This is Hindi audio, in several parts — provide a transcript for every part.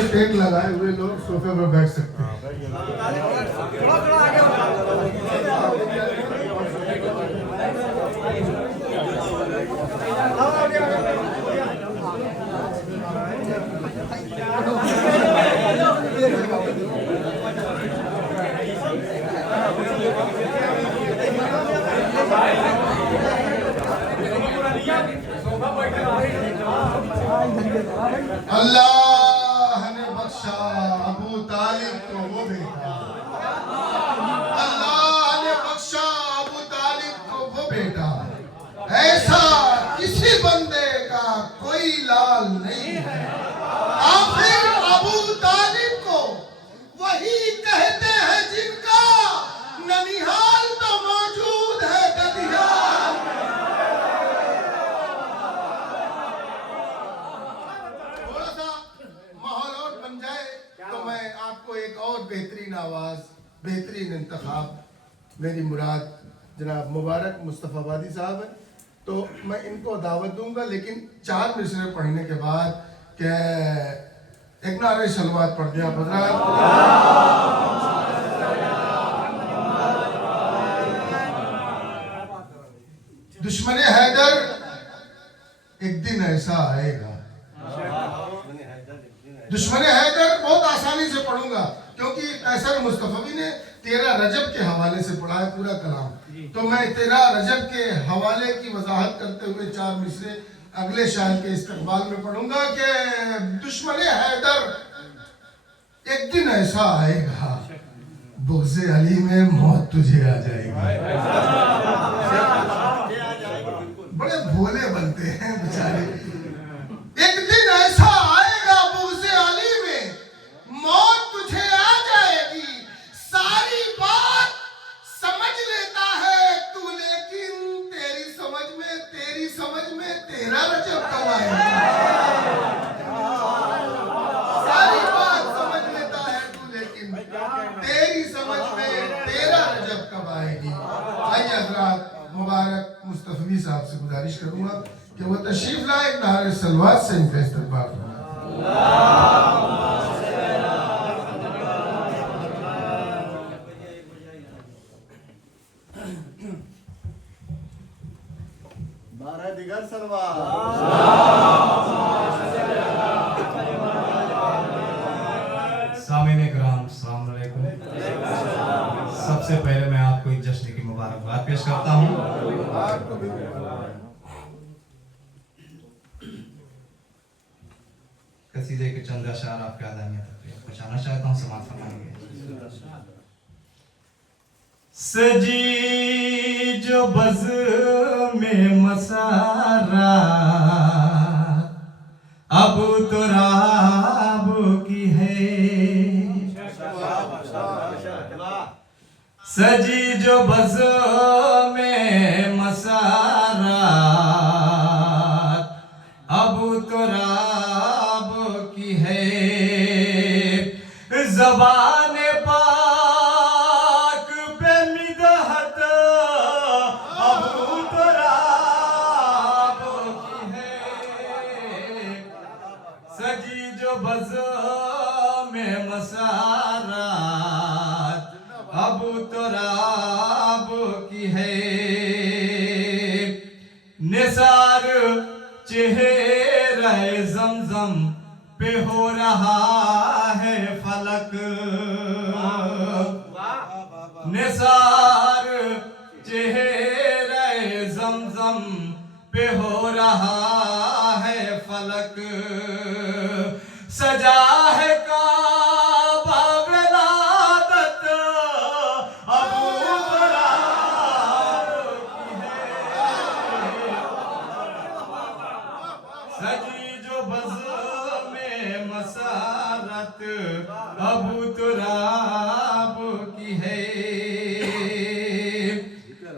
से टेंट लगाए हुए लोग सोफे पर बैठ सकते हैं। अल्लाह ने बख्शा अबू तालिब को वो बेटा, अल्लाह ने बख्शा अबू तालिब को वो बेटा, ऐसा किसी बंदे का कोई लाल नहीं है। आखिर अबू तालिब को वही कहते हैं जिनका ननिहाल तो मौजूद है ददियाल। थोड़ा सा माहौल और बन जाए तो मैं आपको एक और बेहतरीन आवाज, बेहतरीन इंतखाब, मेरी मुराद जनाब मुबारक मुस्तफाबादी साहब है, तो मैं इनको दावत दूंगा, लेकिन 4 मिसरे पढ़ने के बाद के एक नारे सलवात पढ़ दिया हज़रात। दुश्मने हैदर एक दिन ऐसा आएगा। दुश्मने हैदर बहुत आसानी से पढ़ूंगा क्योंकि कैसर मुस्तफवी ने 13 रजब के हवाले से पढ़ा है पूरा कलाम, तो मैं 13 रजब के हवाले की वजाहत करते हुए 4 मिसरे अगले शायर के इस्तकबाल में पढ़ूंगा कि दुश्मने हैदर एक दिन ऐसा आएगा, बुग़्ज़े अली में मौत तुझे आ जाएगी। बड़े भोले बनते हैं बेचारे। एक दिन ऐसा आएगा बुग़्ज़े अली में मौत तुझे आ जाएगी, सारी बात समझ लेता है तू, लेकिन तेरी समझ में 13 रजब कब आएगा। सारी बात समझ लेता है तू, लेकिन तेरी समझ में 13 रजब कब आएगी। आइए हज़रात, मुबारक मुस्तफवी साहब से गुजारिश करूंगा कि वो तशरीफ लाए, नारे सलवात से इनका इस्तकबाल करें। बारह दिगर सलवात। सामीन इकराम, अस्सलाम वालेकुम। सबसे पहले मैं आपको इस जश्न की मुबारकबाद पेश करता हूँ। कसीदे के चंद अशार आपके अदानियत कुछ आना चाहता हूँ, समाज फरमाएंगे। सजी जो बज़ में मसारा अब तो राब की है, सजी जो बज़ में मसारा अब तो राब की है, ज़बान पाक पे मिदहत अब तो राब की है, सजी जो बज़ में मसारा अब तो राब की है, निसार चेहरा ज़मज़म पे हो रहा है फलक, निसार चेहरा ज़मज़म पे हो रहा है फलक, सजा है काबा विलादत अब तो राब की है, सजी जो बज़ में मसारत अब तो राब की है,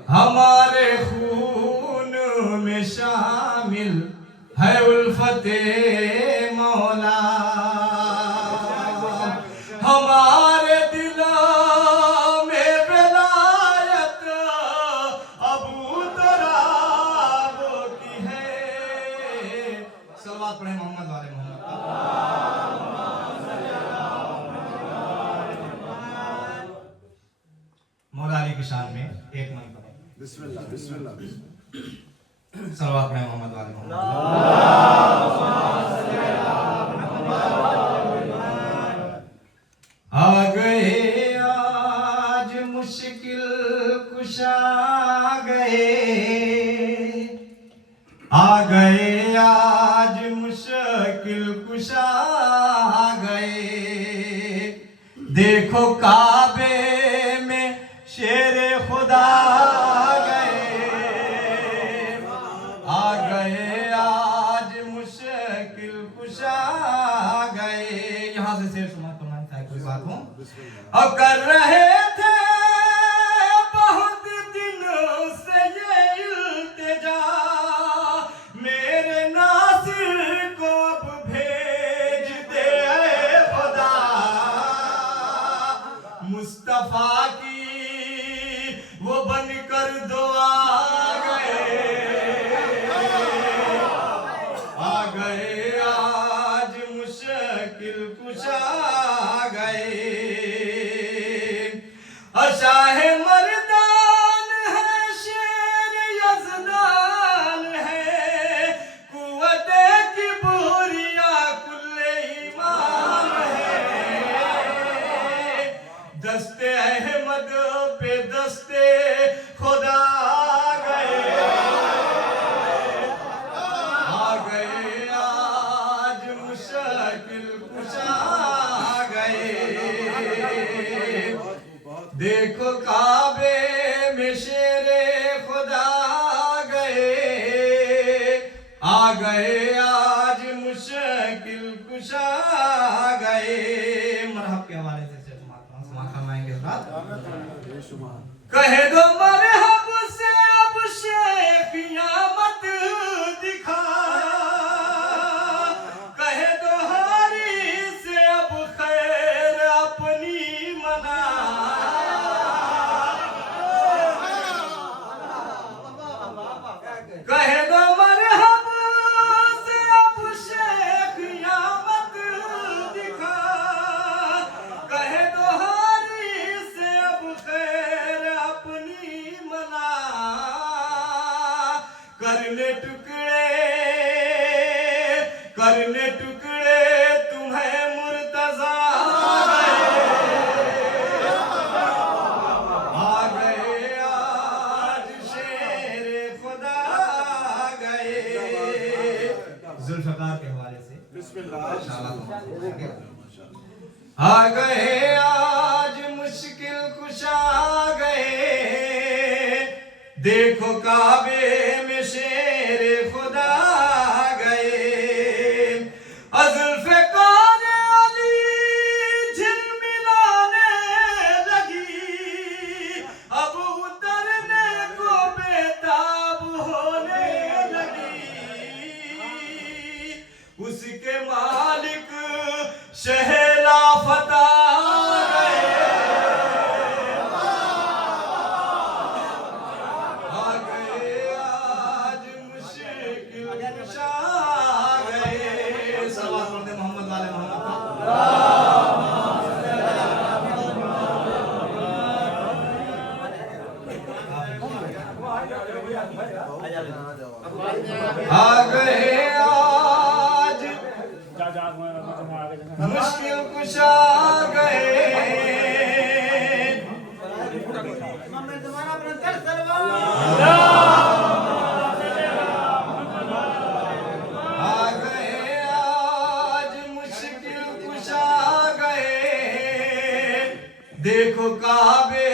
हमारे खून में शामिल है उल्फते मौला, हमारे दिलों में विलायत अबू तराब की है। सलवात पढ़े मोहम्मद वाले मोहम्मद। की शान में एक मंत्र बिस्मिल्लाह बिस्मिल्लाह सलवात पढ़े मोहम्मद वाले मोहम्मद। आ गए आज मुश्किल कुशा गए, आ गए आज मुश्किल कुशा गए। देखो काबे में शेरे खुदा गए, आ गए आज मुश्किल कुशा गए। यहाँ से शेर सुना तो मान था कोई बात हो और कर रहे थे बहुत दिनों से ये इल्तिजा, मेरे नासिर को अब भेज दे ऐ खुदा। मुस्तफा की वो बनकर दुआ गए, आ गए आज मुश्किल कुशा गए। शाह मर्दान है शेर यज़दान है, कुव्वते की बुरिया कुल्ले ईमान है। दस्ते अहमद पे दस्ते खुदा गए, आ गए आज मुश्किल कुशा गए। देखो काबे में शेरे खुदा गए, आ गए आज मुश्किल कुशा गए। मरहब के हवाले से फरमाएंगे इस बात। कहे दो मरहब से अब शेख क़यामत दिखा, कहे दो हारी से अब खैर अपनी मना। कहे दो मरहब से अब शेख क़यामत दिखा, कहे दो हारी से अब खैर अपनी मना। करने टुकड़े तुम्हें मुर्तजा आ गए आज शेरे खुदा गए। जुल्फ़कार के हवाले से आ गए आज मुश्किल कुशा गए। देखो काबे में शेरे खुदा गए। जुल्फ़कार अली झिलमिलाने लगी, अब उतरने को बेताब होने लगी। उसके मालिक शहला फता गए, आ गए आज मुश्किल कुशा गए। सलवात पढ़ते मोहम्मद वाले मोहम्मद। आ गए आज मुश्किल कुशा गए। आ गए आज मुश्किल कुशा गए। देखो काबे